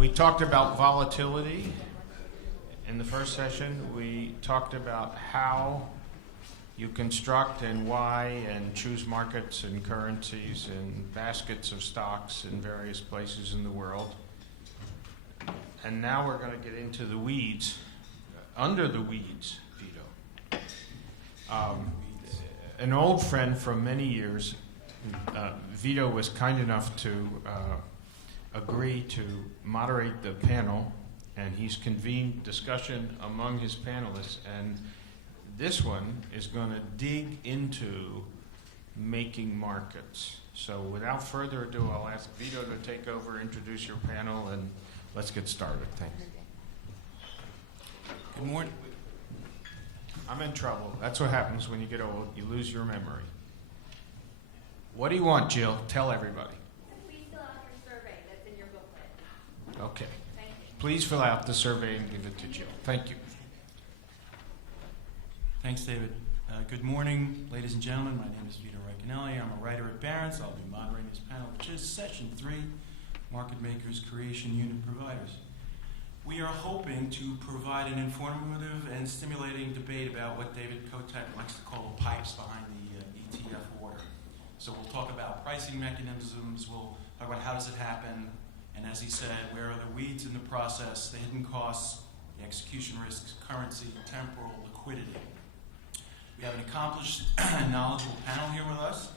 We talked about volatility in the first session. We talked about how you construct and why and choose markets and currencies and baskets of stocks in various places in the world. And now we're going to get into the weeds, under the weeds, Vito. An old friend from many years, Vito was kind enough to agree to moderate the panel, and he's convened discussion among his panelists, and this one is going to dig into making markets. So without further ado, I'll ask Vito to take over, introduce your panel, and let's get started. Thanks. Good morning. I'm in trouble. That's what happens when you get old. You lose your memory. What do you want, Jill? Tell everybody. Please fill out your survey that's in your booklet. Okay. Thank you. Please fill out the survey and give it to Jill. Thank you. Thanks, David. Good morning, ladies and gentlemen. My name is Vito Recanelli. I'm a writer at Barron's. I'll be moderating this panel, which is Session 3, Market Makers, Creation Unit Providers. We are hoping to provide an informative and stimulating debate about what David Kotek likes to call the pipes behind the ETF order. So we'll talk about pricing mechanisms, we'll talk about how does it happen, and as he said, where are the weeds in the process, the hidden costs, the execution risks, currency, temporal, liquidity. We have an accomplished and knowledgeable panel here with us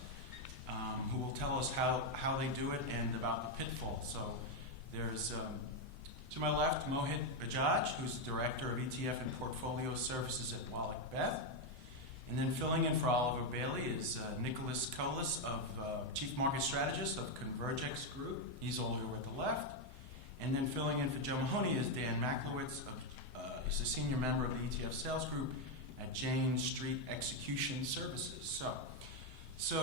who will tell us how they do it and about the pitfalls. So there's, to my left, Mohit Bajaj, who's the Director of ETF and Portfolio Services at Wallach Beth. And then filling in for Oliver Bailey is Nicholas Colas, Chief Market Strategist of Convergex Group. He's all over at the left. And then filling in for Joe Mahoney is Dan Maklowitz. He's a senior member of the ETF sales group at Jane Street Execution Services. So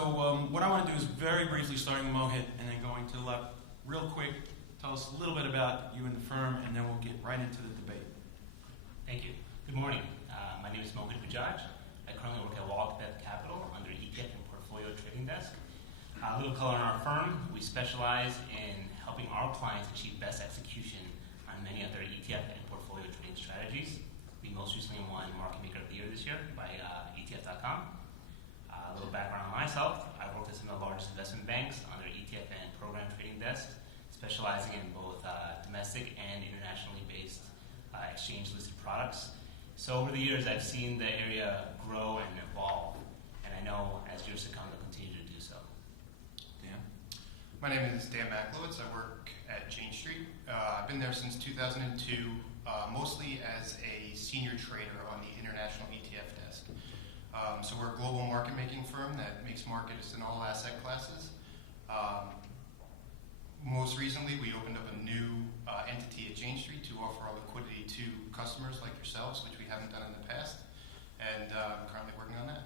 what I want to do is very briefly, starting with Mohit and then going to the left, real quick, tell us a little bit about you and the firm, and then we'll get right into the debate. Thank you. Good morning. My name is Mohit Bajaj. I currently work at Wallach Beth Capital under ETF and Portfolio Trading Desk. A little color on our firm. We specialize in helping our clients achieve best execution on many of their ETF and portfolio trading strategies. We most recently won Market Maker of the Year this year by ETF.com. A little background on myself. I worked at some of the largest investment banks on their ETF and program trading desks, specializing in both domestic and internationally based exchange-listed products. So over the years, I've seen the area grow and evolve, and I know as years to come, they'll continue to do so. Dan? My name is Dan Maklowitz. I work at Jane Street. I've been there since 2002, mostly as a senior trader on the international ETF desk. So we're a global market-making firm that makes markets in all asset classes. Most recently, we opened up a new entity at Jane Street to offer our liquidity to customers like yourselves, which we haven't done in the past, and I'm currently working on that.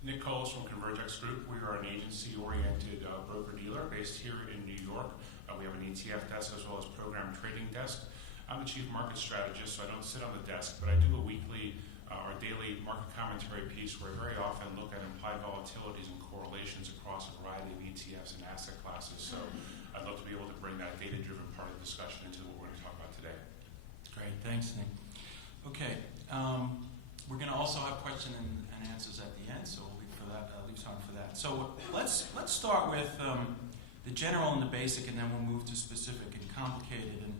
Nick Coles from Convergex Group. We are an agency-oriented broker-dealer based here in New York. We have an ETF desk as well as program trading desk. I'm the chief market strategist, so I don't sit on the desk, but I do a weekly or daily market commentary piece where I very often look at implied volatilities and correlations across a variety of ETFs and asset classes. So I'd love to be able to bring that data-driven part of the discussion into what we're going to talk about today. Great, thanks, Nick. Okay, we're going to also have question and answers at the end, so we'll leave time for that. So let's start with the general and the basic, and then we'll move to specific and complicated. And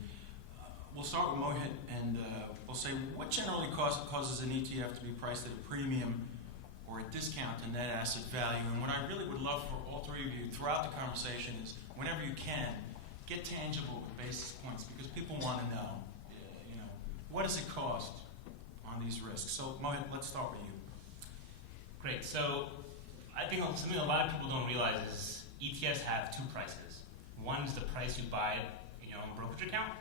we'll start with Mohit, and we'll say what generally causes an ETF to be priced at a premium or a discount to net asset value. And what I really would love for all three of you throughout the conversation is, whenever you can, get tangible with basis points, because people want to know, what does it cost on these risks? So Mohit, let's start with you. Great. So I think something a lot of people don't realize is ETFs have two prices. One is the price you buy in your own brokerage account,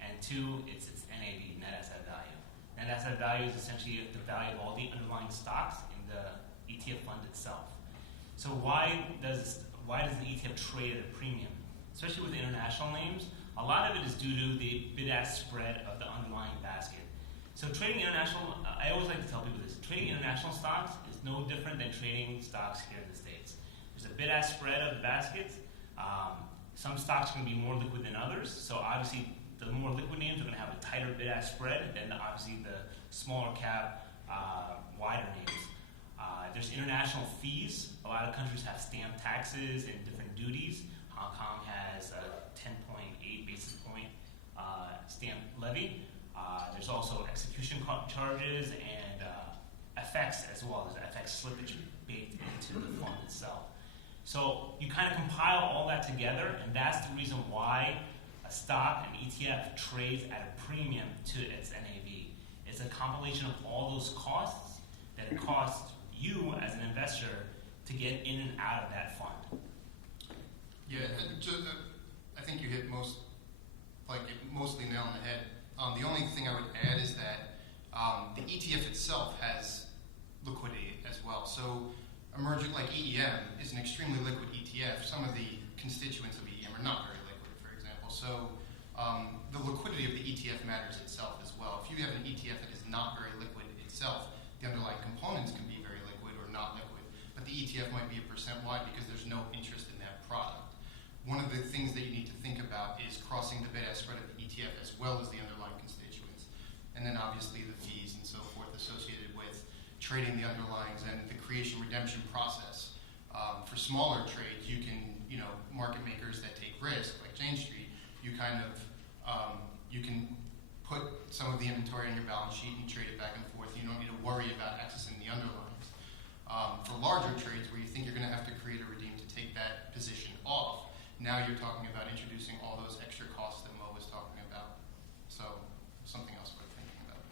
and two, it's its NAV, net asset value. Net asset value is essentially the value of all the underlying stocks in the ETF fund itself. So why does an ETF trade at a premium? Especially with international names, a lot of it is due to the bid-ask spread of the underlying basket. So trading international, I always like to tell people this, trading international stocks is no different than trading stocks here in the States. There's a bid-ask spread of the baskets. Some stocks are going to be more liquid than others. So obviously, the more liquid names are going to have a tighter bid-ask spread than obviously the smaller cap, wider names. There's international fees. A lot of countries have stamp taxes and different duties. Hong Kong has a 10.8 basis point stamp levy. There's also execution charges and FX as well. There's FX slippage baked into the fund itself. So you kind of compile all that together, and that's the reason why a stock, an ETF, trades at a premium to its NAV. It's a compilation of all those costs that it costs you as an investor to get in and out of that fund. Yeah, I think you hit mostly nail on the head. The only thing I would add is that the ETF itself has liquidity as well. So emergent like EEM is an extremely liquid ETF. Some of the constituents of EEM are not very liquid, for example. So the liquidity of the ETF matters itself as well. If you have an ETF that is not very liquid itself, the underlying components can be very liquid or not liquid, but the ETF might be a percent wide because there's no interest in that product. One of the things that you need to think about is crossing the bid-ask spread of the ETF as well as the underlying constituents. And then obviously the fees and so forth associated with trading the underlyings and the creation redemption process. For smaller trades, you can, market makers that take risk, like Jane Street, you kind of, you can put some of the inventory on your balance sheet and trade it back and forth. You don't need to worry about accessing the underlyings. For larger trades where you think you're going to have to create or redeem to take that position off, now you're talking about introducing all those extra costs that Mo was talking about. So something else worth thinking about.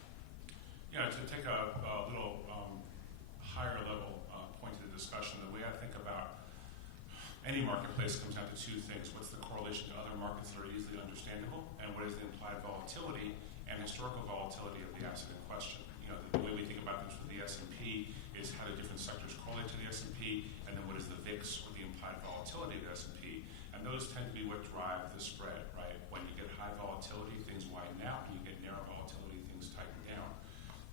Yeah, to take a little higher level point of the discussion, the way I think about any marketplace comes down to two things. What's the correlation to other markets that are easily understandable, and what is the implied volatility and historical volatility of the asset in question? The way we think about this with the S&P is how do different sectors correlate to the S&P, and then what is the VIX or the implied volatility of the S&P? And those tend to be what drive the spread, right? When you get high volatility, things widen out. When you get narrow volatility, things tighten down.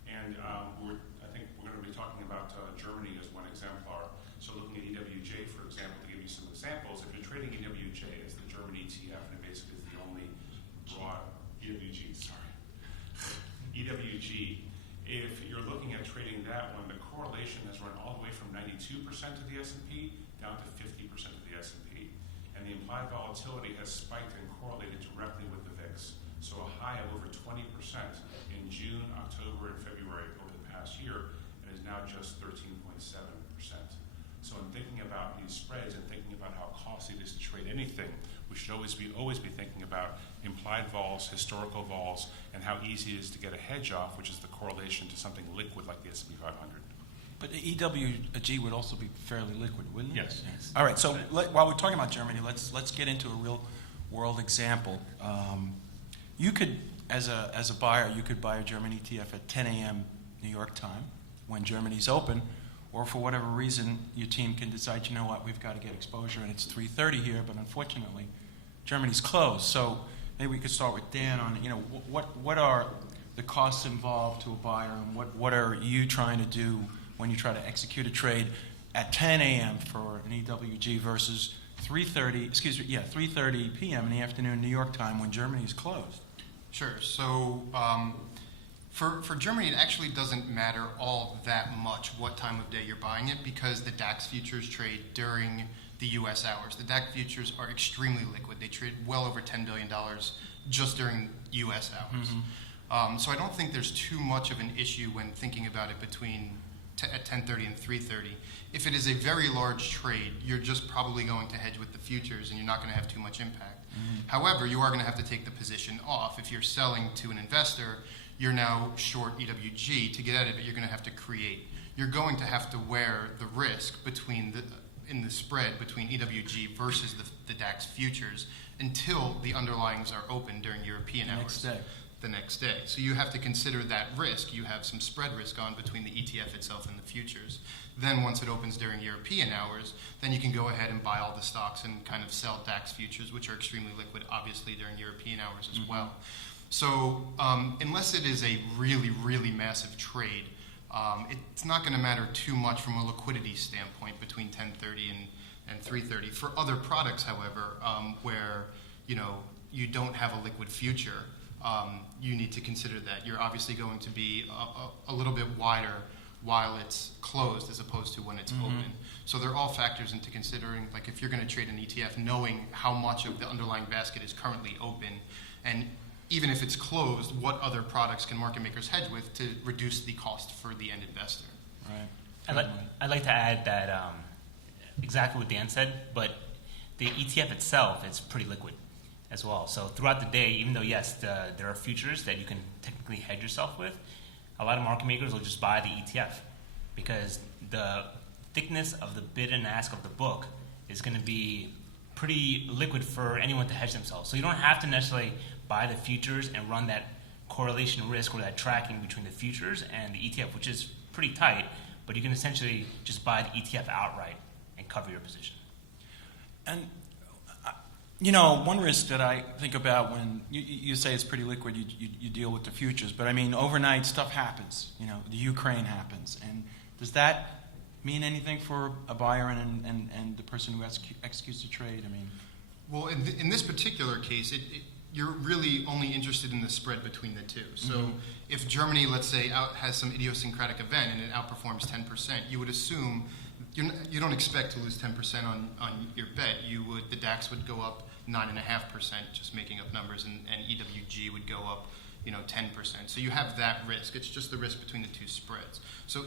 And I think we're going to be talking about Germany as one exemplar. So looking at EWJ, for example, to give you some examples, if you're trading EWJ, it's the German ETF, and it basically is the only broad EWG, EWG. If you're looking at trading that one, the correlation has run all the way from 92% of the S&P down to 50% of the S&P. And the implied volatility has spiked and correlated directly with the VIX. So a high of over 20% in June, October, and February over the past year, and is now just 13.7%. So in thinking about these spreads and thinking about how costly it is to trade anything, we should always be thinking about implied vols, historical vols, and how easy it is to get a hedge off, which is the correlation to something liquid like the S&P 500. But the EWG would also be fairly liquid, wouldn't it? Yes. All right. So while we're talking about Germany, let's get into a real world example. You could, as a buyer, you could buy a German ETF at 10 a.m. New York time when Germany's open, or for whatever reason, your team can decide, you know what, we've got to get exposure, and it's 3:30 here, but unfortunately, Germany's closed. So maybe we could start with Dan on, what are the costs involved to a buyer, and what are you trying to do when you try to execute a trade at 10 a.m. for an EWG versus 3:30 p.m. in the afternoon New York time when Germany is closed? Sure. So for Germany, it actually doesn't matter all that much what time of day you're buying it because the DAX futures trade during the U.S. hours. The DAX futures are extremely liquid. They trade well over $10 billion just during U.S. hours. Mm-hmm. So I don't think there's too much of an issue when thinking about it between at 10:30 and 3:30. If it is a very large trade, you're just probably going to hedge with the futures and you're not going to have too much impact. Mm-hmm. However, you are going to have to take the position off. If you're selling to an investor, you're now short EWG. To get out of it, you're going to have to create. You're going to have to wear the risk in the spread between EWG versus the DAX futures until the underlyings are open during European hours. The next day. So you have to consider that risk. You have some spread risk on between the ETF itself and the futures. Then once it opens during European hours, then you can go ahead and buy all the stocks and kind of sell DAX futures, which are extremely liquid, obviously, during European hours as well. So unless it is a really, really massive trade, it's not going to matter too much from a liquidity standpoint between 10:30 and and 330. For other products, however, where you don't have a liquid future, you need to consider that you're obviously going to be a little bit wider while it's closed as opposed to when it's open. So they're all factors into considering, like if you're going to trade an ETF, knowing how much of the underlying basket is currently open, and even if it's closed, what other products can market makers hedge with to reduce the cost for the end investor. Right. I'd like to add that exactly what Dan said, but the ETF itself is pretty liquid as well. So throughout the day, even though, yes, there are futures that you can technically hedge yourself with, a lot of market makers will just buy the ETF because the thickness of the bid and ask of the book is going to be pretty liquid for anyone to hedge themselves. So you don't have to necessarily buy the futures and run that correlation risk or that tracking between the futures and the ETF, which is pretty tight, but you can essentially just buy the ETF outright and cover your position. And one risk that I think about when you say it's pretty liquid, you deal with the futures. But I mean, overnight stuff happens. The Ukraine happens, and does that mean anything for a buyer and the person who executes the trade? I mean, well, in this particular case, you're really only interested in the spread between the two. So if Germany, let's say, has some idiosyncratic event and it outperforms 10%, you would assume you don't expect to lose 10% on your bet. The DAX would go up 9.5%, just making up numbers, and EWG would go up 10%. So you have that risk. It's just the risk between the two spreads. So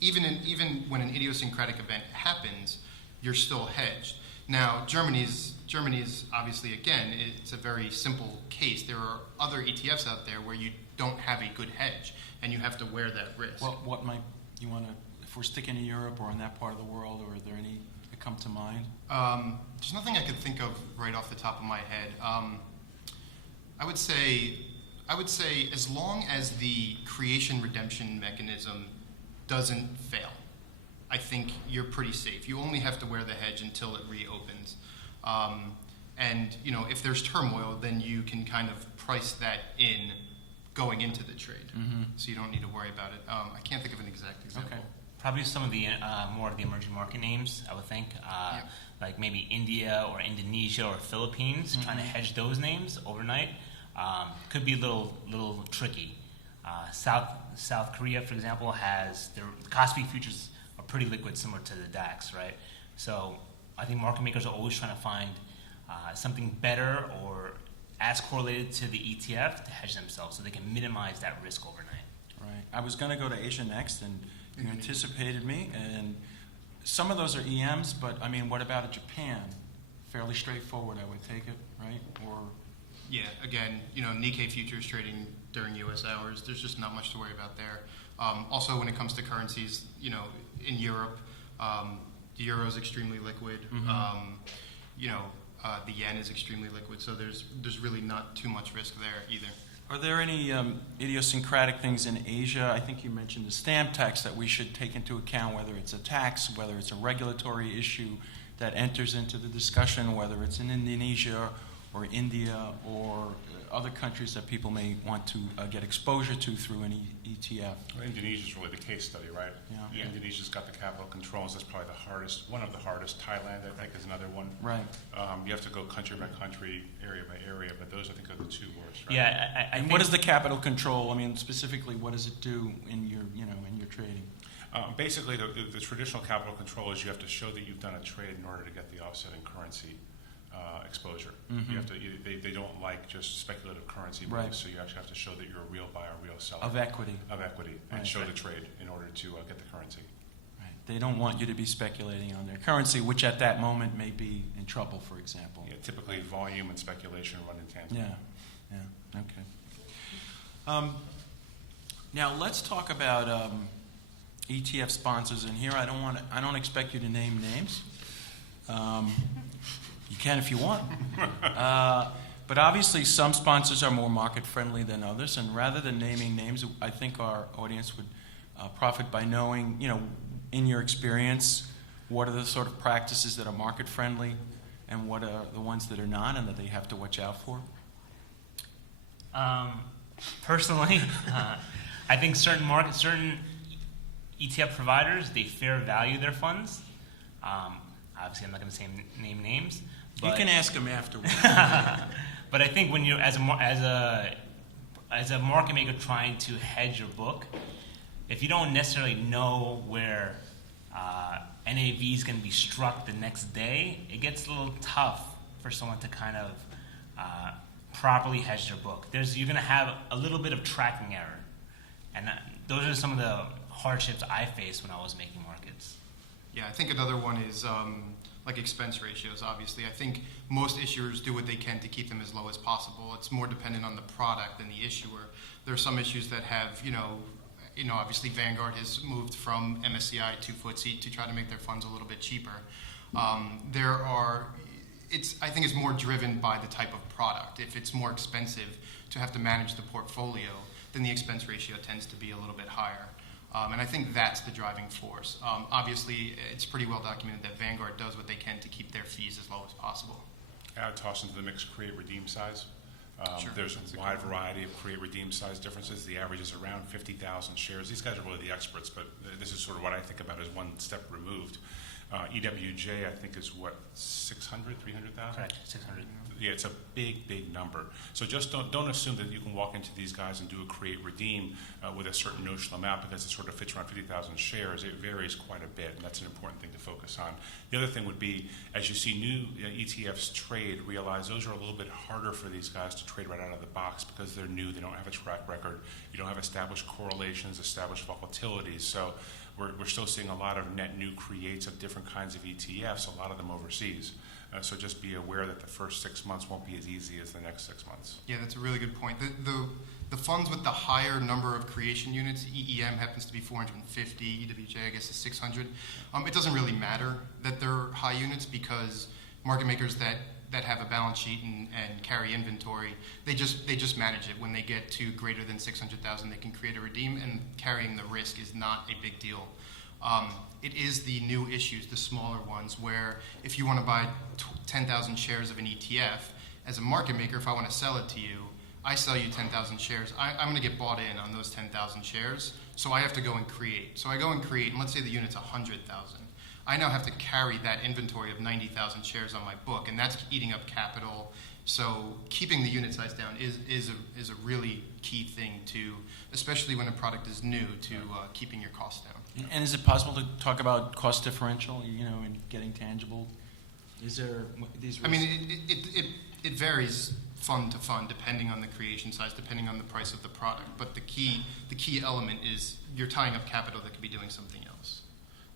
even when an idiosyncratic event happens, you're still hedged. Now, Germany's obviously, again, it's a very simple case. There are other ETFs out there where you don't have a good hedge, and you have to wear that risk. Well, what might you want to, if we're sticking to Europe or in that part of the world, or are there any that come to mind? There's nothing I could think of right off the top of my head. I would say as long as the creation redemption mechanism doesn't fail, I think you're pretty safe. You only have to wear the hedge until it reopens. And if there's turmoil, then you can kind of price that in going into the trade. So you don't need to worry about it. I can't think of an exact example. Okay. Probably some of the more of the emerging market names, I would think, like maybe India or Indonesia or Philippines. Trying to hedge those names overnight could be a little tricky. South Korea, for example, has their Kospi futures are pretty liquid, similar to the DAX, right? So I think market makers are always trying to find something better or as correlated to the ETF to hedge themselves, so they can minimize that risk overnight. Right. I was going to go to Asia next, and you anticipated me. And some of those are EMs, but I mean, what about Japan? Fairly straightforward, I would take it, right? Or yeah, again, Nikkei futures trading during U.S. hours. There's just not much to worry about there. Also, when it comes to currencies, in Europe, the euro is extremely liquid. The yen is extremely liquid. So there's really not too much risk there either. Are there any idiosyncratic things in Asia? I think you mentioned the stamp tax that we should take into account, whether it's a tax, whether it's a regulatory issue that enters into the discussion, whether it's in Indonesia or India or other countries that people may want to get exposure to through an ETF. Well, Indonesia's really the case study, right? Yeah. Indonesia's got the capital controls. That's probably one of the hardest. Thailand, I think, is another one. Right. You have to go country by country, area by area, but those, I think, are the two worst, right? Yeah, I and think what is the capital control? I mean, specifically, what does it do in your trading? Basically, the traditional capital control is you have to show that you've done a trade in order to get the offsetting currency exposure. You have to. They don't like just speculative currency moves, Right. so you actually have to show that you're a real buyer, real seller Of equity. and Right. show the trade in order to get the currency. Right. They don't want you to be speculating on their currency, which at that moment may be in trouble, for example. Yeah, typically, volume and speculation run in tandem. Yeah. Okay. Now let's talk about ETF sponsors. And here, I don't expect you to name names. You can if you want. But obviously, some sponsors are more market friendly than others. And rather than naming names, I think our audience would profit by knowing, in your experience, what are the sort of practices that are market friendly, and what are the ones that are not, and that they have to watch out for. Personally, I think certain ETF providers, they fair value their funds. Obviously, I'm not going to name names. You But can ask him afterwards. but I think when you're as a market maker trying to hedge your book, if you don't necessarily know where NAV is going to be struck the next day, it gets a little tough for someone to kind of properly hedge their book. You're going to have a little bit of tracking error, and those are some of the hardships I faced when I was making markets. Yeah, I think another one is like expense ratios, obviously. I think most issuers do what they can to keep them as low as possible. It's more dependent on the product than the issuer. There are some issues that have, obviously Vanguard has moved from MSCI to FTSE to try to make their funds a little bit cheaper. I think it's more driven by the type of product. If it's more expensive to have to manage the portfolio, then the expense ratio tends to be a little bit higher. And I think that's the driving force. Obviously, it's pretty well documented that Vanguard does what they can to keep their fees as low as possible. I would toss into the mix create redeem size. Sure. There's a wide variety of create redeem size differences. The average is around 50,000 shares. These guys are really the experts, but this is sort of what I think about as one step removed. EWJ, I think, is what, 600, 300,000? Correct, 600. Yeah, it's a big, big number. So just don't assume that you can walk into these guys and do a create redeem with a certain notional amount, because it sort of fits around 50,000 shares. It varies quite a bit, and that's an important thing to focus on. The other thing would be, as you see new ETFs trade, realize those are a little bit harder for these guys to trade right out of the box because they're new. They don't have a track record. You don't have established correlations, established volatilities. So we're still seeing a lot of net new creates of different kinds of ETFs, a lot of them overseas. So just be aware that the first 6 months won't be as easy as the next 6 months. Yeah, that's a really good point. The funds with the higher number of creation units, EEM happens to be 450, EWJ I guess is 600. It doesn't really matter that they're high units, because market makers that have a balance sheet and carry inventory, they just manage it. When they get to greater than 600,000, they can create a redeem, and carrying the risk is not a big deal. It is the new issues, the smaller ones, where if you want to buy 10,000 shares of an ETF, as a market maker, if I want to sell it to you, I sell you 10,000 shares. I'm going to get bought in on those 10,000 shares, so I have to go and create. So I go and create, and let's say the unit's 100,000. I now have to carry that inventory of 90,000 shares on my book, and that's eating up capital. So keeping the unit size down is a really key thing to, especially when a product is new, to keeping your costs down. And is it possible to talk about cost differential, and getting tangible? Is there these risks? I mean, it varies fund to fund depending on the creation size, depending on the price of the product. But the key element is you're tying up capital that could be doing something else.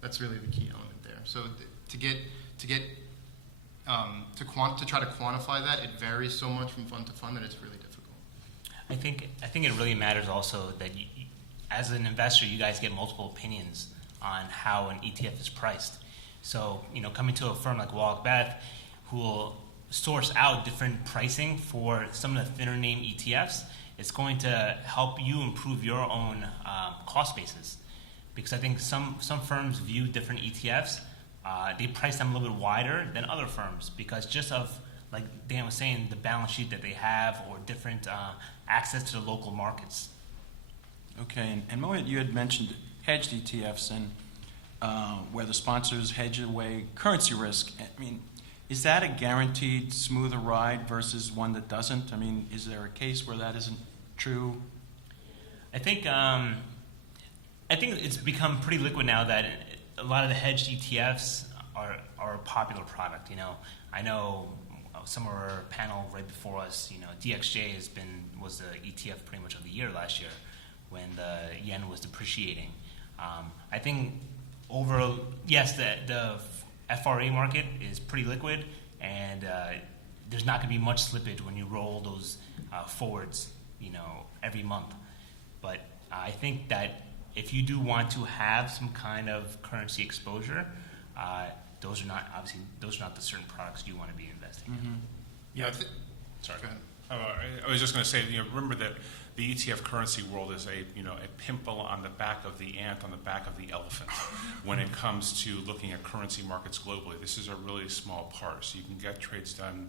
That's really the key element there. So to try to quantify that, it varies so much from fund to fund that it's really difficult. I think it really matters also that you, as an investor, you guys get multiple opinions on how an ETF is priced. So, coming to a firm like Wallach Beth, who will source out different pricing for some of the thinner name ETFs, it's going to help you improve your own cost basis. Because I think some firms view different ETFs, they price them a little bit wider than other firms because just of, like Dan was saying, the balance sheet that they have or different access to the local markets. Okay, and Mohit, you had mentioned hedged ETFs and where the sponsors hedge away currency risk. I mean, is that a guaranteed smoother ride versus one that doesn't? I mean, is there a case where that isn't true? I think it's become pretty liquid now that a lot of the hedged ETFs are a popular product. I know some of our panel right before us, DXJ was the ETF pretty much of the year last year when the yen was depreciating. I think the FRA market is pretty liquid, and there's not going to be much slippage when you roll those forwards, every month. But I think that if you do want to have some kind of currency exposure, those are not the certain products you want to be investing in. Yeah. Sorry. Go ahead. I was just going to say, remember that the ETF currency world is a pimple on the back of the ant, on the back of the elephant when it comes to looking at currency markets globally. This is a really small part, so you can get trades done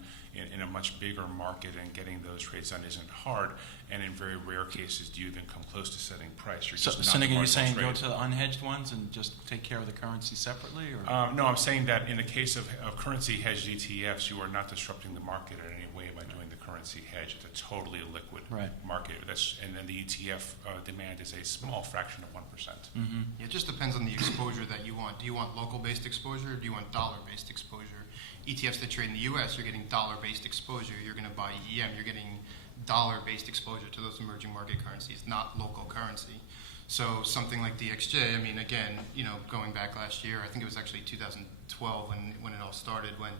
in a much bigger market, and getting those trades done isn't hard, and in very rare cases do you even come close to setting price. You're just not Seneca, the you're saying marginal go trade. to the unhedged ones and just take care of the currency separately? Or? No, I'm saying that in the case of currency hedged ETFs, you are not disrupting the market in any way by doing the currency hedge. It's a totally liquid market. And then the ETF demand is a small fraction of 1%. Mm-hmm. Yeah, it just depends on the exposure that you want. Do you want local-based exposure, or do you want dollar-based exposure? ETFs that trade in the U.S., you're getting dollar-based exposure. You're going to buy EM, you're getting dollar-based exposure to those emerging market currencies, not local currency. So something like DXJ, I mean, again, going back last year, I think it was actually 2012 when it all started, when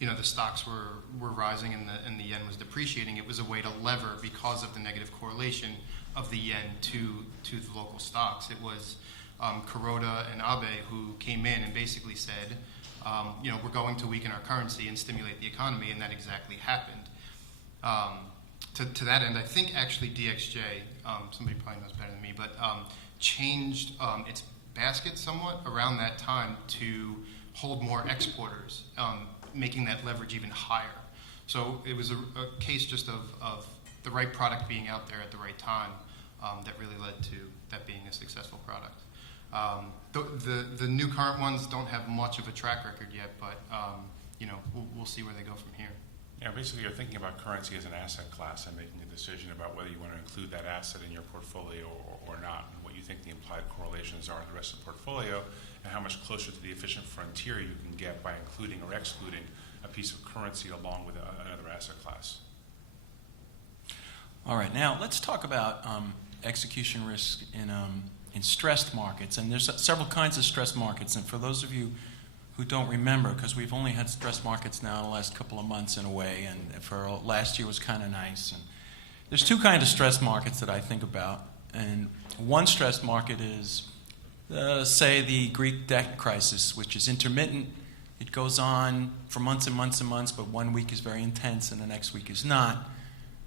the stocks were rising and the yen was depreciating. It was a way to lever, because of the negative correlation of the yen to the local stocks. It was Kuroda and Abe who came in and basically said, we're going to weaken our currency and stimulate the economy, and that exactly happened. To that end, I think actually DXJ, somebody probably knows better than me, but changed its basket somewhat around that time to hold more exporters, making that leverage even higher. So it was a case just of the right product being out there at the right time that really led to that being a successful product. The new current ones don't have much of a track record yet, but we'll see where they go from here. Yeah, basically you're thinking about currency as an asset class and making a decision about whether you want to include that asset in your portfolio or not, and what you think the implied correlations are to the rest of the portfolio, and how much closer to the efficient frontier you can get by including or excluding a piece of currency along with another asset class. All right, now let's talk about execution risk in stressed markets. And there's several kinds of stressed markets. And for those of you who don't remember, because we've only had stressed markets now in the last couple of months in a way, and for last year was kind of nice. And there's two kinds of stressed markets that I think about. And one stressed market is, say, the Greek debt crisis, which is intermittent. It goes on for months and months and months, but one week is very intense and the next week is not.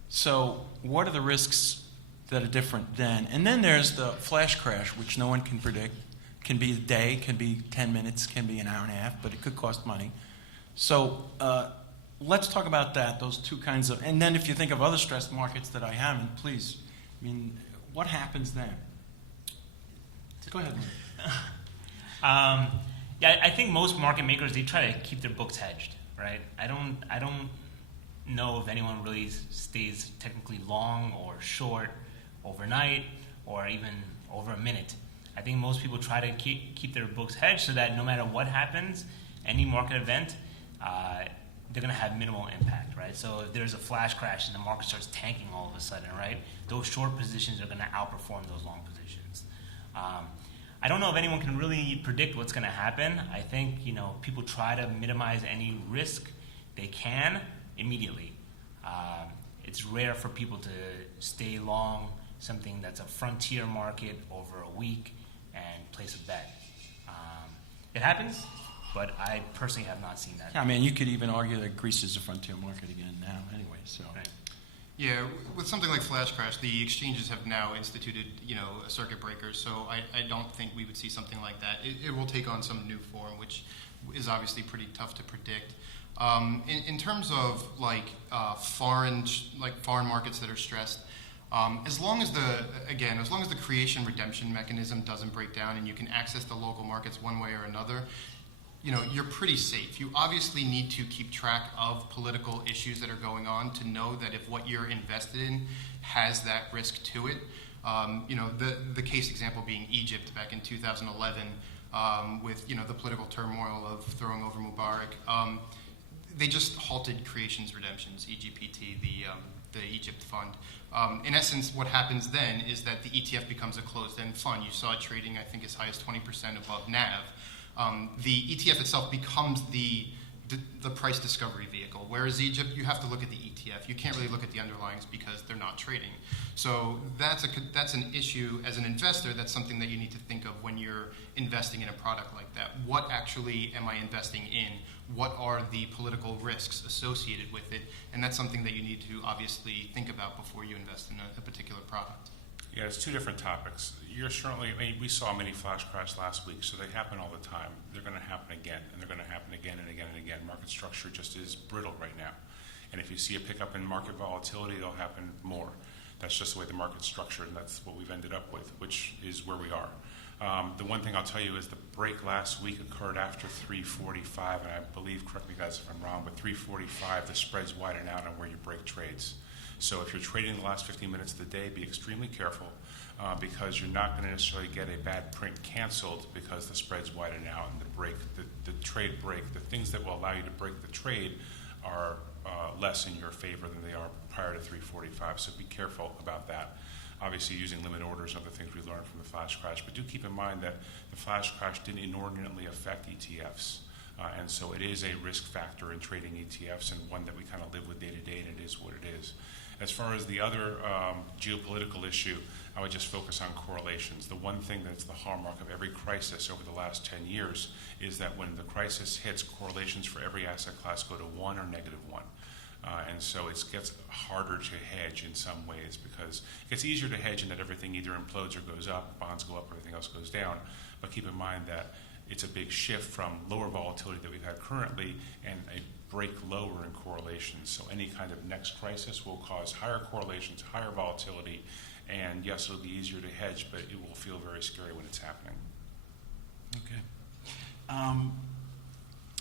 So what are the risks that are different then? And then there's the flash crash, which no one can predict. Can be a day, can be 10 minutes, can be an hour and a half, but it could cost money. So let's talk about that, those two kinds of... And then if you think of other stressed markets that I haven't, please, what happens then? Go ahead. Yeah, I think most market makers, they try to keep their books hedged, right? I don't know if anyone really stays technically long or short overnight or even over a minute. I think most people try to keep their books hedged so that no matter what happens, any market event, they're going to have minimal impact, right? So if there's a flash crash and the market starts tanking all of a sudden, right, those short positions are going to outperform those long positions. I don't know if anyone can really predict what's going to happen. I think, people try to minimize any risk they can immediately. It's rare for people to stay long something that's a frontier market over a week and place a bet. It happens, but I personally have not seen that. I mean, you could even argue that Greece is a frontier market again now anyway. So. Right. Yeah, with something like flash crash, the exchanges have now instituted, a circuit breaker. So I don't think we would see something like that. It will take on some new form, which is obviously pretty tough to predict. In terms of foreign markets that are stressed, as long as the creation redemption mechanism doesn't break down and you can access the local markets one way or another, you're pretty safe. You obviously need to keep track of political issues that are going on to know that if what you're invested in has that risk to it. The case example being Egypt back in 2011 with the political turmoil of throwing over Mubarak. They just halted creations redemptions, EGPT, the Egypt fund. In essence, what happens then is that the ETF becomes a closed-end fund. You saw it trading, I think, as high as 20% above NAV. The ETF itself becomes the the price discovery vehicle. Whereas Egypt, you have to look at the ETF. You can't really look at the underlyings because they're not trading. So that's an issue as an investor. That's something that you need to think of when you're investing in a product like that. What actually am I investing in? What are the political risks associated with it? And that's something that you need to obviously think about before you invest in a particular product. Yeah, it's two different topics. We saw a mini flash crash last week, so they happen all the time. They're going to happen again, and they're going to happen again and again and again. Market structure just is brittle right now. And if you see a pickup in market volatility, it'll happen more. That's just the way the market's structured, and that's what we've ended up with, which is where we are. The one thing I'll tell you is the break last week occurred after 345, and I believe, correct me guys if I'm wrong, but 345, the spreads widen out on where you break trades. So if you're trading the last 15 minutes of the day, be extremely careful because you're not going to necessarily get a bad print canceled because the spreads widen out and the trade break. The things that will allow you to break the trade are less in your favor than they are prior to 345. So be careful about that. Obviously, using limit orders and other things we learned from the flash crash. But do keep in mind that the flash crash didn't inordinately affect ETFs. And so it is a risk factor in trading ETFs and one that we kind of live with day to day, and it is what it is. As far as the other geopolitical issue, I would just focus on correlations. The one thing that's the hallmark of every crisis over the last 10 years is that when the crisis hits, correlations for every asset class go to 1 or -1. And so it gets harder to hedge in some ways because it gets easier to hedge in that everything either implodes or goes up, bonds go up, everything else goes down. But keep in mind that it's a big shift from lower volatility that we've had currently and a break lower in correlations. So any kind of next crisis will cause higher correlations, higher volatility, and yes, it'll be easier to hedge, but it will feel very scary when it's happening. Okay.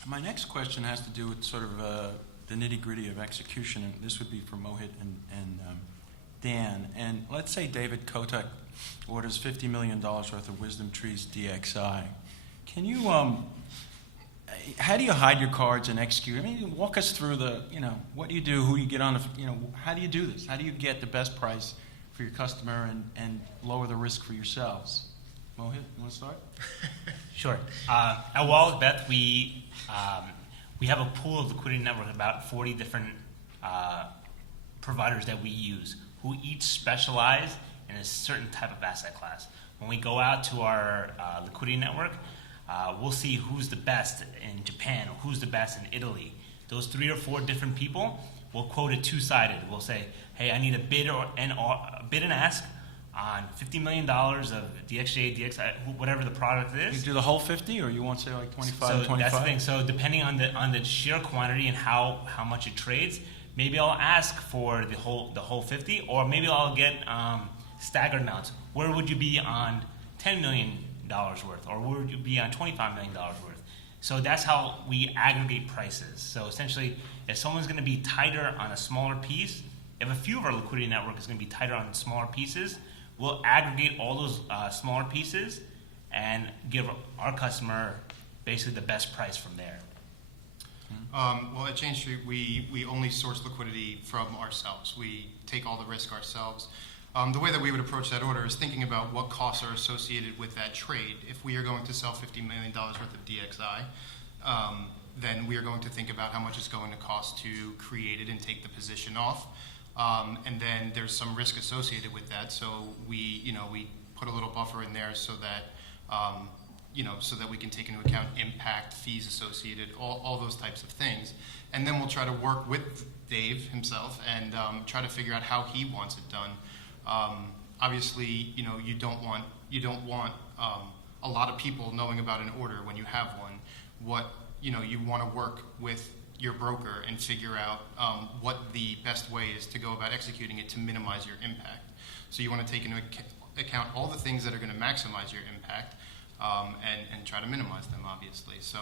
My next question has to do with sort of the nitty-gritty of execution, and this would be for Mohit and Dan. And let's say David Kotak orders $50 million worth of Wisdom Tree's DXI. Can you, how do you hide your cards and execute? I mean, walk us through what do you do, who you get on, how do you do this? How do you get the best price for your customer and lower the risk for yourselves? Mohit, you want to start? Sure. At WalletBeth, we have a pool of liquidity network, about 40 different providers that we use, who each specialize in a certain type of asset class. When we go out to our liquidity network, we'll see who's the best in Japan or who's the best in Italy. Those 3 or 4 different people will quote it two-sided. We'll say, hey, I need a bid and ask on $50 million of DXJ, DXI, whatever the product is. You do the whole 50, or you won't say like 25, so 25? That's the thing. So depending on the sheer quantity and how much it trades, maybe I'll ask for the whole 50, or maybe I'll get staggered amounts. Where would you be on $10 million worth, or where would you be on $25 million worth? So that's how we aggregate prices. So essentially, if someone's going to be tighter on a smaller piece, if a few of our liquidity network is going to be tighter on smaller pieces, we'll aggregate all those smaller pieces and give our customer basically the best price from there. Well, at Chain Street, we only source liquidity from ourselves. We take all the risk ourselves. The way that we would approach that order is thinking about what costs are associated with that trade. If we are going to sell $50 million worth of DXI, then we are going to think about how much it's going to cost to create it and take the position off. And then there's some risk associated with that. So we put a little buffer in there so that so that we can take into account impact, fees associated, all those types of things. And then we'll try to work with Dave himself and try to figure out how he wants it done. Obviously, you don't want a lot of people knowing about an order when you have one. What you want to work with your broker and figure out what the best way is to go about executing it to minimize your impact. So you want to take into account all the things that are going to maximize your impact and try to minimize them, obviously. So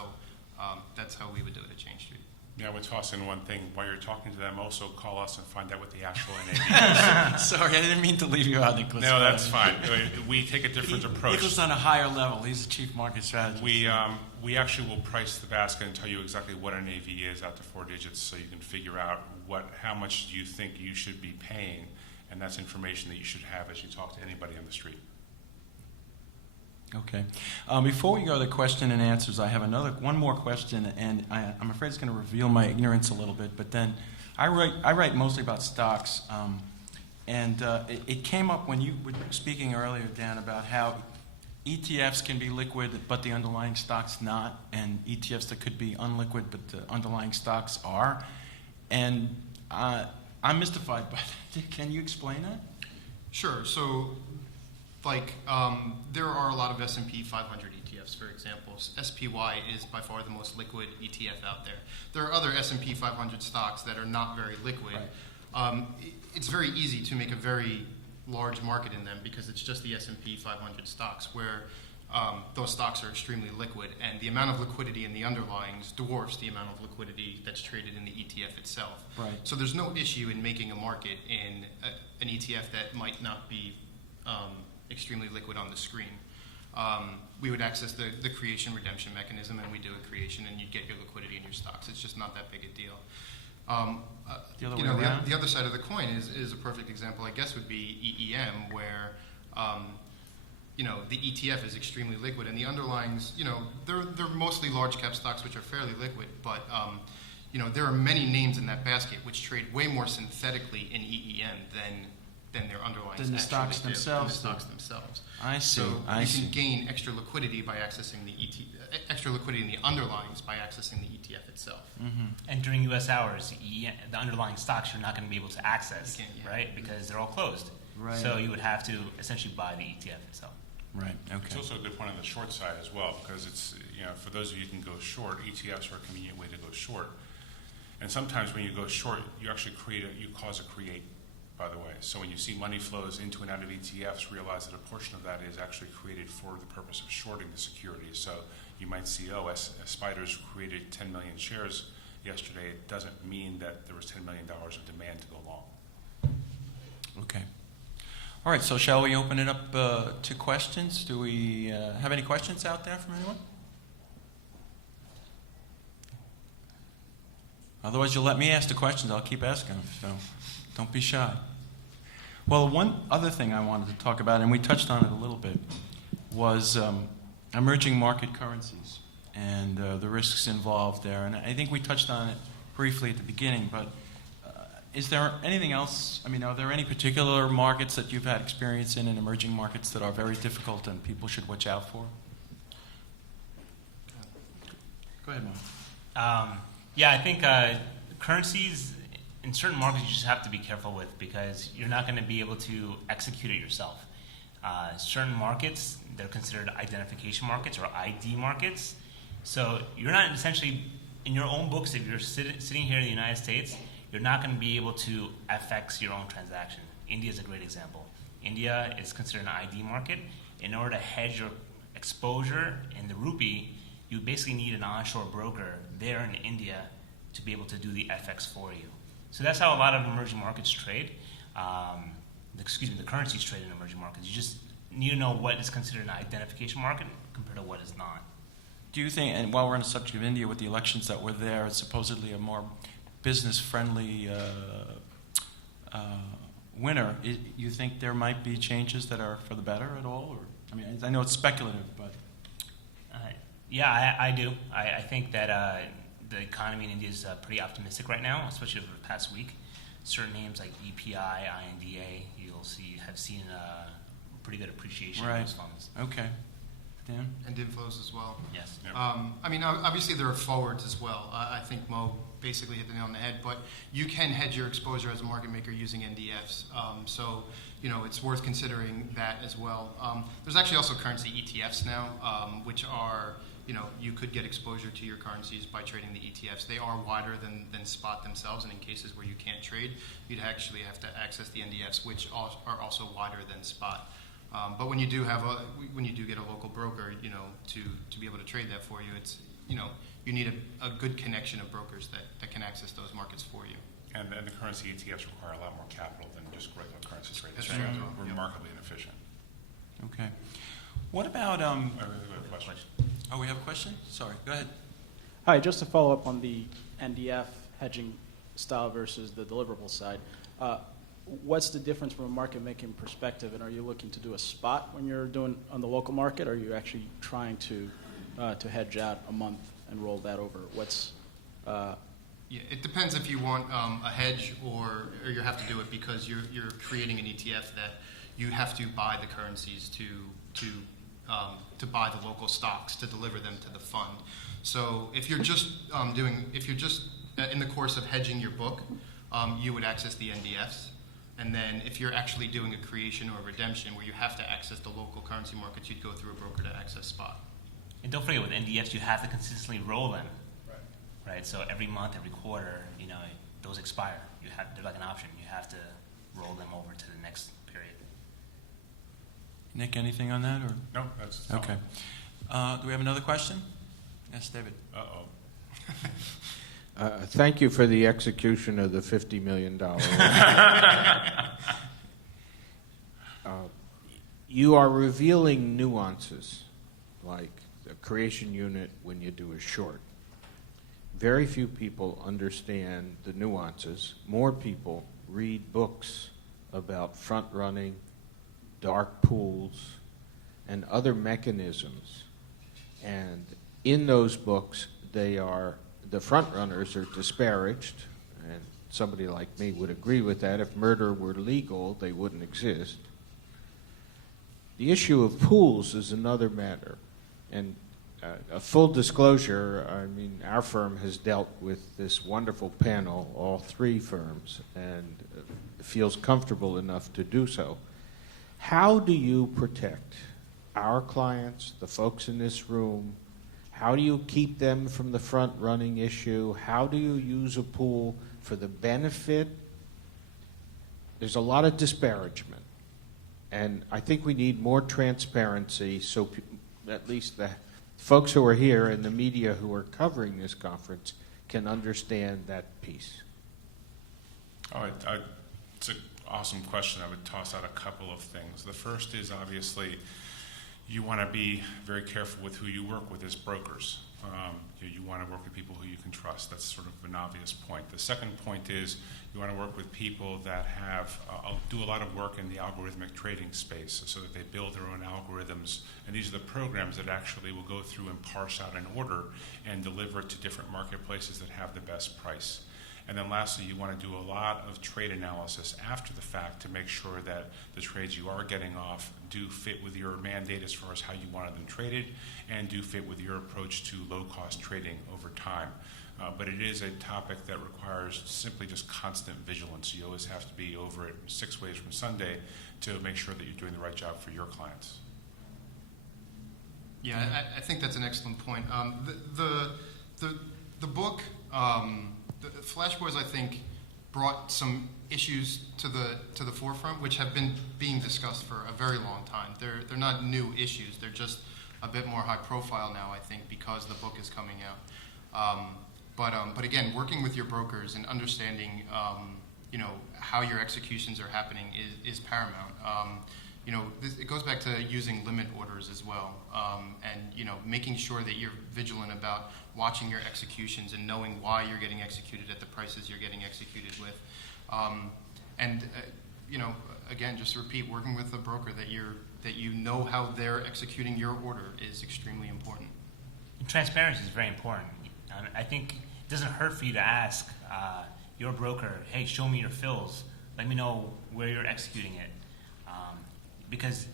that's how we would do it at Chain Street. Yeah, I would toss in one thing. While you're talking to them, also call us and find out what the actual NAV is. Sorry, I didn't mean to leave you out, Nicholas. No, that's fine. We take a different approach. Nicholas on a higher level. He's the chief market strategist. We actually will price the basket and tell you exactly what an NAV is out to 4 digits, so you can figure out how much you think you should be paying, and that's information that you should have as you talk to anybody on the street. Okay. Before we go to the question and answers, I have one more question, and I'm afraid it's going to reveal my ignorance a little bit. But then, I write mostly about stocks, and it came up when you were speaking earlier, Dan, about how ETFs can be liquid, but the underlying stocks not, and ETFs that could be unliquid, but the underlying stocks are. And I'm mystified by that. Can you explain that? Sure. So, there are a lot of S&P 500 ETFs, for example. SPY is by far the most liquid ETF out there. There are other S&P 500 stocks that are not very liquid. Right. It's very easy to make a very large market in them because it's just the S&P 500 stocks where those stocks are extremely liquid, and the amount of liquidity in the underlyings dwarfs the amount of liquidity that's traded in the ETF itself. Right. So there's no issue in making a market in an ETF that might not be extremely liquid on the screen. We would access the creation redemption mechanism, and we do a creation, and you'd get your liquidity in your stocks. It's just not that big a deal. The other way around? The other side of the coin is a perfect example, I guess, would be EEM, where the ETF is extremely liquid, and the underlyings, they're mostly large cap stocks which are fairly liquid, but there are many names in that basket which trade way more synthetically in EEM than their underlyings Than the stocks themselves. I see. So you see. can gain extra liquidity by accessing extra liquidity in the underlyings by accessing the ETF itself. Mm-hmm. And during U.S. hours, the underlying stocks you're not going to be able to access, You can't, yeah. right? Because they're all closed. Right. So you would have to essentially buy the ETF itself. Right. It's Okay. also a good point on the short side as well, because it's, for those of you who can go short, ETFs are a convenient way to go short. And sometimes when you go short, you actually cause a create, by the way. So when you see money flows into and out of ETFs, realize that a portion of that is actually created for the purpose of shorting the security. So you might see, Spiders created 10 million shares yesterday. It doesn't mean that there was $10 million of demand to go long. Okay. All right, so shall we open it up to questions? Do we have any questions out there from anyone? Otherwise, you'll let me ask the questions. I'll keep asking them, so don't be shy. Well, one other thing I wanted to talk about, and we touched on it a little bit, was emerging market currencies and the risks involved there. And I think we touched on it briefly at the beginning, but is there anything else? I mean, are there any particular markets that you've had experience in emerging markets that are very difficult and people should watch out for? Go ahead, Mark. Yeah, I think currencies in certain markets you just have to be careful with because you're not going to be able to execute it yourself. Certain markets, they're considered identification markets or ID markets. So you're not essentially, in your own books, if you're sitting here in the United States, you're not going to be able to FX your own transaction. India is a great example. India is considered an ID market. In order to hedge your exposure in the rupee, you basically need an onshore broker there in India to be able to do the FX for you. So that's how a lot of emerging markets trade. The currencies trade in emerging markets. You just need to know what is considered an identification market compared to what is not. Do you think, and while we're on the subject of India, with the elections that were there, it's supposedly a more business-friendly winner, you think there might be changes that are for the better at all? Or, I mean, I know it's speculative, but... Yeah, I do. I think that the economy in India is pretty optimistic right now, especially over the past week. Certain names like EPI, INDA, have seen pretty good appreciation of those funds. Okay. Dan? And inflows as well. Yes. Yep. Obviously there are forwards as well. I think Mo basically hit the nail on the head, but you can hedge your exposure as a market maker using NDFs. So it's worth considering that as well. There's actually also currency ETFs now, which are, you could get exposure to your currencies by trading the ETFs. They are wider than spot themselves, and in cases where you can't trade, you'd actually have to access the NDFs, which are also wider than spot. But when you do get a local broker, to be able to trade that for you, it's you need a good connection of brokers that can access those markets for you. And the currency ETFs require a lot more capital than just regular currency trading. That's So right. they're remarkably inefficient. Okay. What about... I have a question. Oh, we have a question? Sorry, go ahead. Hi, just to follow up on the NDF hedging style versus the deliverable side. what's the difference from a market making perspective? And are you looking to do a spot when you're doing on the local market, or are you actually trying to hedge out a month and roll that over? What's Yeah, it depends if you want a hedge or you have to do it because you're creating an ETF that you have to buy the currencies to buy the local stocks to deliver them to the fund. So if you're just in the course of hedging your book, you would access the NDFs. And then if you're actually doing a creation or a redemption where you have to access the local currency markets, you'd go through a broker to access spot. And don't forget, with NDFs, you have to consistently roll them. Right. So every month, every quarter, those expire. They're like an option. You have to roll them over to the next period. Nick, anything on that? Or? No, that's Okay. Do we have another question? Yes, David. Thank you for the execution of the $50 million. You are revealing nuances, like the creation unit when you do a short. Very few people understand the nuances. More people read books about front-running, dark pools, and other mechanisms. And in those books, the front-runners are disparaged, and somebody like me would agree with that. If murder were legal, they wouldn't exist. The issue of pools is another matter. And a full disclosure, I mean, our firm has dealt with this wonderful panel, all three firms, and feels comfortable enough to do so. How do you protect our clients, the folks in this room? How do you keep them from the front-running issue? How do you use a pool for the benefit? There's a lot of disparagement, and I think we need more transparency so at least the folks who are here and the media who are covering this conference can understand that piece. It's an awesome question. I would toss out a couple of things. The first is obviously you want to be very careful with who you work with as brokers. You want to work with people who you can trust. That's sort of an obvious point. The second point is you want to work with people that do a lot of work in the algorithmic trading space so that they build their own algorithms. And these are the programs that actually will go through and parse out an order and deliver it to different marketplaces that have the best price. And then lastly, you want to do a lot of trade analysis after the fact to make sure that the trades you are getting off do fit with your mandate as far as how you wanted them traded and do fit with your approach to low-cost trading over time. But it is a topic that requires simply just constant vigilance. You always have to be over it 6 ways from Sunday to make sure that you're doing the right job for your clients. Yeah, I think that's an excellent point. The book, the Flash Boys, I think, brought some issues to the forefront, which have been being discussed for a very long time. They're not new issues. They're just a bit more high profile now, I think, because the book is coming out. But again, working with your brokers and understanding, how your executions are happening is paramount. It goes back to using limit orders as well, and making sure that you're vigilant about watching your executions and knowing why you're getting executed at the prices you're getting executed with. Again, just to repeat, working with a broker that you know how they're executing your order is extremely important. And transparency is very important. I think it doesn't hurt for you to ask your broker, hey, show me your fills. Let me know where you're executing it. Because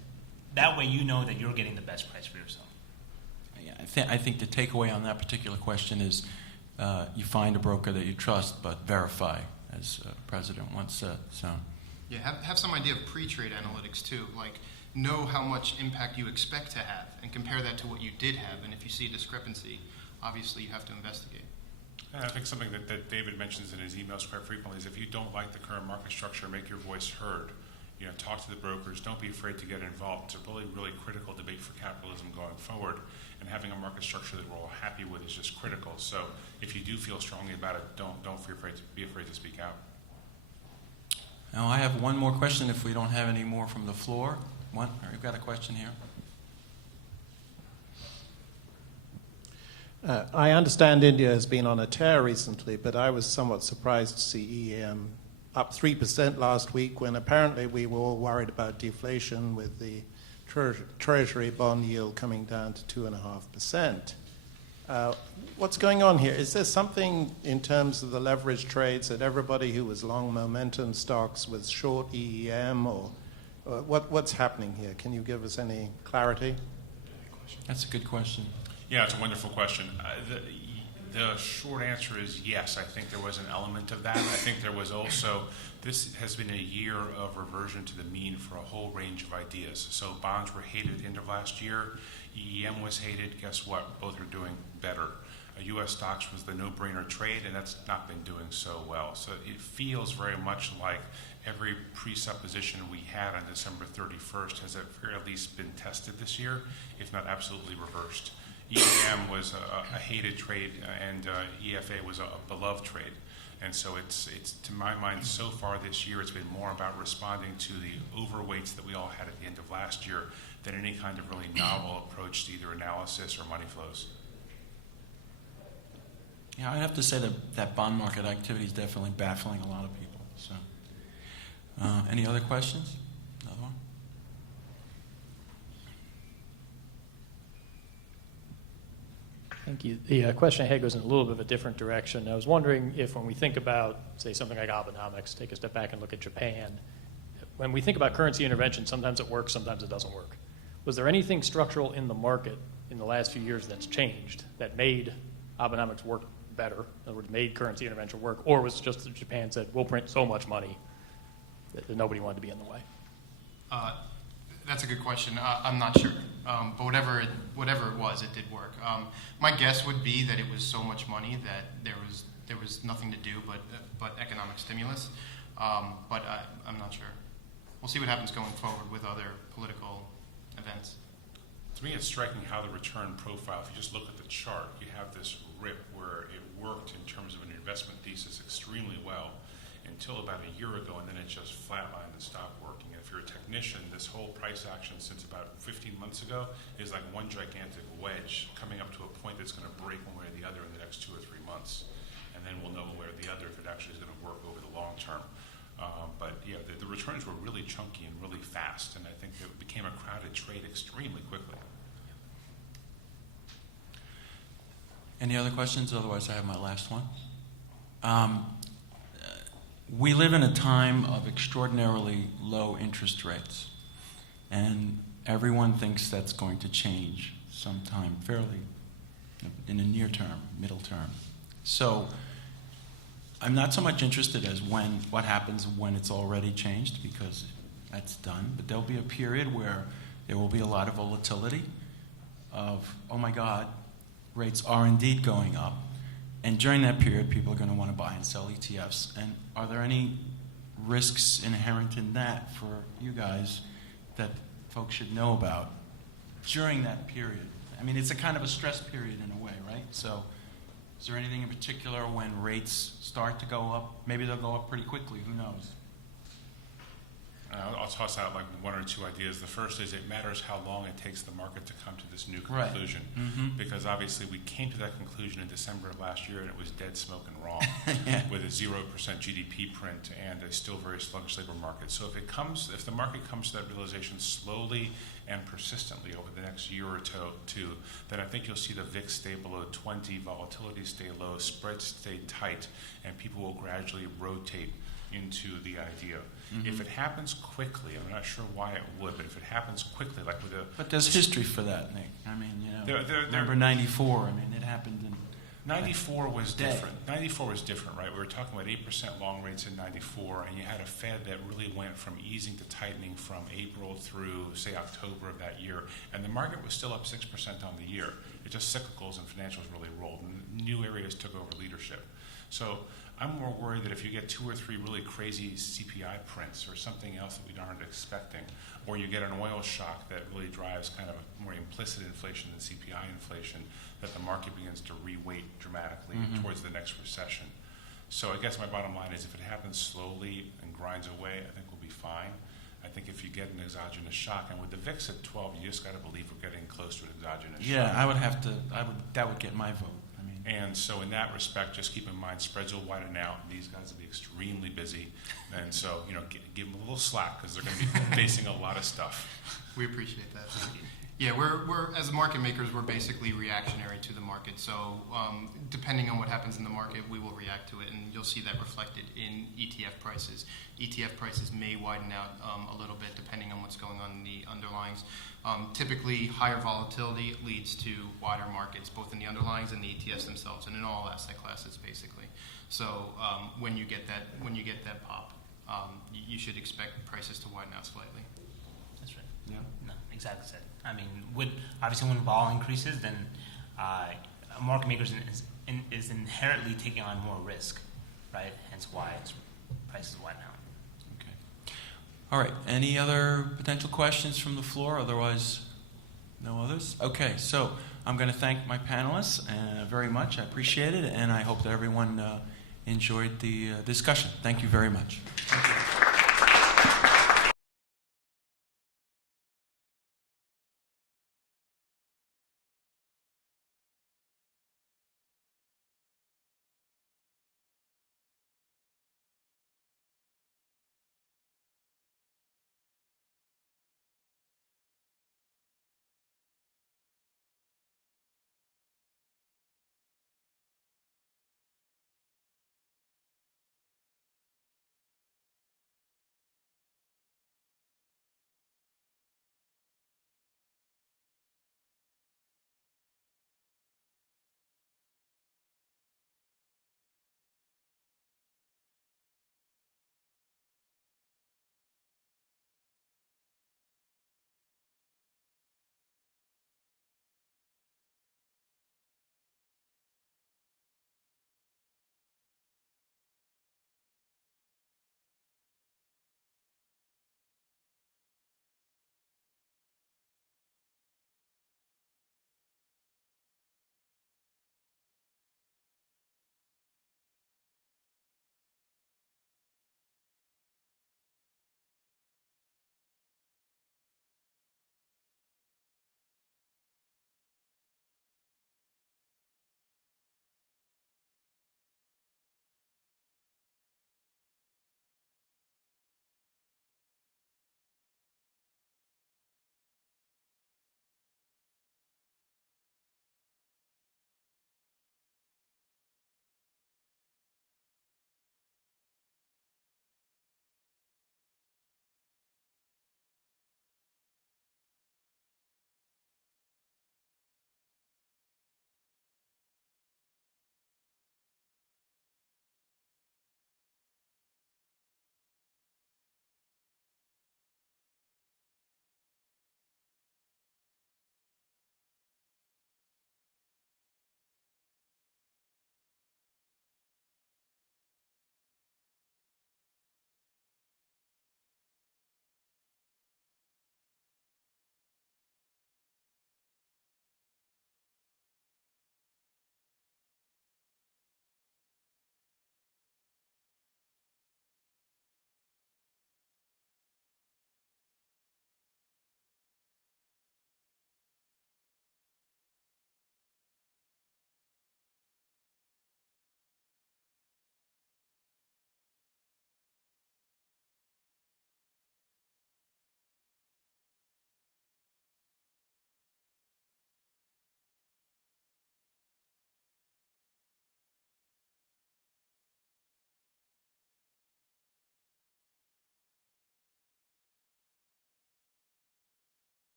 that way you know that you're getting the best price for yourself. Yeah, I think the takeaway on that particular question is you find a broker that you trust, but verify, as President once said. So, yeah, have some idea of pre-trade analytics too. Like, know how much impact you expect to have, and compare that to what you did have. And if you see a discrepancy, obviously you have to investigate. And I think something that David mentions in his emails quite frequently is if you don't like the current market structure, make your voice heard. Talk to the brokers. Don't be afraid to get involved. It's a really, really critical debate for capitalism going forward. And having a market structure that we're all happy with is just critical. So if you do feel strongly about it, don't be afraid to speak out. Now I have one more question if we don't have any more from the floor. We've got a question here. I understand India has been on a tear recently, but I was somewhat surprised to see EM up 3% last week when apparently we were all worried about deflation with the Treasury bond yield coming down to 2.5%. What's going on here? Is there something in terms of the leverage trades that everybody who was long momentum stocks was short EEM, or what's happening here? Can you give us any clarity? That's a good question. Yeah, it's a wonderful question. The short answer is yes. I think there was an element of that. I think there was also, this has been a year of reversion to the mean for a whole range of ideas. So bonds were hated at the end of last year. EEM was hated. Guess what? Both are doing better. U.S. stocks was the no-brainer trade, and that's not been doing so well. So it feels very much like every presupposition we had on December 31st has at very least been tested this year, if not absolutely reversed. EEM was a hated trade, and EFA was a beloved trade. And so it's to my mind, so far this year, it's been more about responding to the overweights that we all had at the end of last year than any kind of really novel approach to either analysis or money flows. Yeah, I'd have to say that bond market activity is definitely baffling a lot of people. So, any other questions? Another one? Thank you. The question I had goes in a little bit of a different direction. I was wondering if when we think about, say, something like Abenomics, take a step back and look at Japan, when we think about currency intervention, sometimes it works, sometimes it doesn't work. Was there anything structural in the market in the last few years that's changed that made Abenomics work better, in other words, made currency intervention work, or was it just that Japan said, we'll print so much money that nobody wanted to be in the way? That's a good question. I'm not sure, but whatever it was, it did work. My guess would be that it was so much money that there was nothing to do but economic stimulus. But I'm not sure. We'll see what happens going forward with other political events. To me, it's striking how the return profile, if you just look at the chart, you have this rip where it worked in terms of an investment thesis extremely well until about a year ago, and then it just flatlined and stopped working. And if you're a technician, this whole price action since about 15 months ago is like one gigantic wedge coming up to a point that's going to break one way or the other in the next 2 or 3 months. And then we'll know one way or the other if it actually is going to work over the long term. But yeah, the returns were really chunky and really fast, and I think it became a crowded trade extremely quickly. Any other questions? Otherwise, I have my last one. We live in a time of extraordinarily low interest rates, and everyone thinks that's going to change sometime fairly in the near term, middle term. So I'm not so much interested as what happens when it's already changed, because that's done, but there'll be a period where there will be a lot of volatility of, oh my God, rates are indeed going up. And during that period, people are going to want to buy and sell ETFs. And are there any risks inherent in that for you guys that folks should know about during that period? I mean, it's a kind of a stress period in a way, right? So is there anything in particular when rates start to go up? Maybe they'll go up pretty quickly. Who knows? I'll toss out like one or two ideas. The first is it matters how long it takes the market to come to this new conclusion. Right. Mm-hmm. Because obviously we came to that conclusion in December of last year, and it was dead smoke and wrong Yeah. with a 0% GDP print and a still very sluggish labor market. So if the market comes to that realization slowly and persistently over the next year or two, then I think you'll see the VIX stay below 20, volatility stay low, spreads stay tight, and people will gradually rotate into the idea. Mm-hmm. If it happens quickly, I'm not sure why it would, but if it happens quickly, like with a... But there's history for that, Nick. I mean, there, remember 94, I mean, it happened in... 94 was day. different. 94 was different, right? We were talking about 8% long rates in 94, and you had a Fed that really went from easing to tightening from April through, say, October of that year, and the market was still up 6% on the year. It just cyclicals and financials really rolled, and new areas took over leadership. So I'm more worried that if you get 2 or 3 really crazy CPI prints or something else that we aren't expecting, or you get an oil shock that really drives kind of more implicit inflation than CPI inflation, that the market begins to re-weight dramatically towards the next recession. So I guess my bottom line is if it happens slowly and grinds away, I think we'll be fine. I think if you get an exogenous shock, and with the VIX at 12, you just got to believe we're getting close to an exogenous shock. Yeah, that would get my vote. I mean, And so in that respect, just keep in mind, spreads will widen out, and these guys will be extremely busy. And so, give them a little slack, because they're going to be facing a lot of stuff. We appreciate that. Yeah, we're as market makers, we're basically reactionary to the market. So depending on what happens in the market, we will react to it, and you'll see that reflected in ETF prices. ETF prices may widen out a little bit depending on what's going on in the underlyings. Typically, higher volatility leads to wider markets, both in the underlyings and the ETFs themselves, and in all asset classes, basically. So when you get that pop, you should expect prices to widen out slightly. That's right. Yeah. No, exactly said. I mean, obviously when vol increases, then a market maker is inherently taking on more risk, right? Hence why prices widen out. Okay. All right. Any other potential questions from the floor? Otherwise, no others? Okay. So I'm going to thank my panelists very much. I appreciate it, and I hope that everyone enjoyed the discussion. Thank you very much. Thank you.